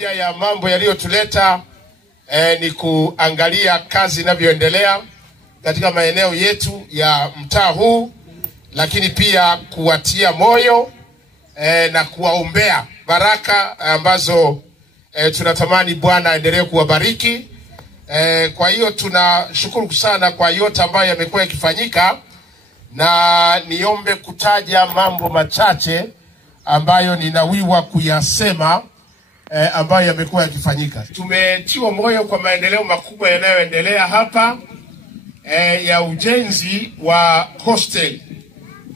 Moja ya mambo yaliyotuleta ni kuangalia kazi inavyoendelea katika maeneo yetu ya mtaa huu, lakini pia kuwatia moyo na kuwaombea baraka ambazo tunatamani Bwana aendelee kuwabariki. Kwa hiyo tunashukuru sana kwa yote ambayo yamekuwa yakifanyika, na niombe kutaja mambo machache ambayo ninawiwa kuyasema ambayo yamekuwa yakifanyika. Tumetiwa moyo kwa maendeleo makubwa yanayoendelea hapa ya ujenzi wa hostel,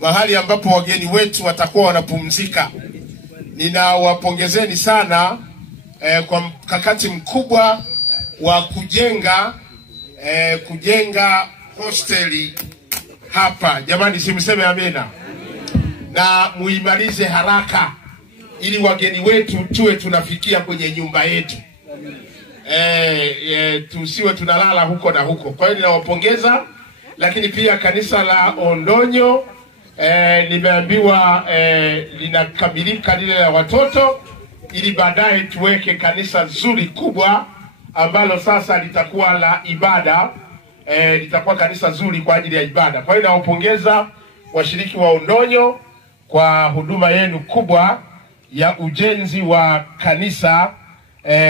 mahali ambapo wageni wetu watakuwa wanapumzika. Ninawapongezeni sana kwa mkakati mkubwa wa kujenga hosteli hapa. Jamani, simseme amina. Na muimalize haraka ili wageni wetu tuwe tunafikia kwenye nyumba yetu. Tusiwe tunalala huko na huko. Kwa hiyo ninawapongeza, lakini pia kanisa la Ondonyo nimeambiwa linakamilika lile la watoto, ili baadaye tuweke kanisa zuri kubwa ambalo sasa litakuwa la ibada, litakuwa kanisa zuri kwa ajili ya ibada. Kwa hiyo nawapongeza washiriki wa Ondonyo kwa huduma yenu kubwa ya ujenzi wa kanisa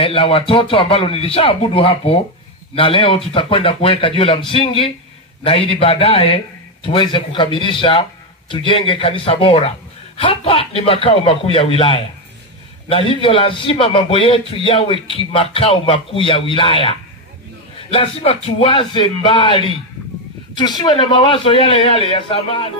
la watoto ambalo nilishaabudu hapo, na leo tutakwenda kuweka jiwe la msingi, na ili baadaye tuweze kukamilisha, tujenge kanisa bora. Hapa ni makao makuu ya wilaya, na hivyo lazima mambo yetu yawe kimakao makuu ya wilaya. Lazima tuwaze mbali, tusiwe na mawazo yale yale ya zamani.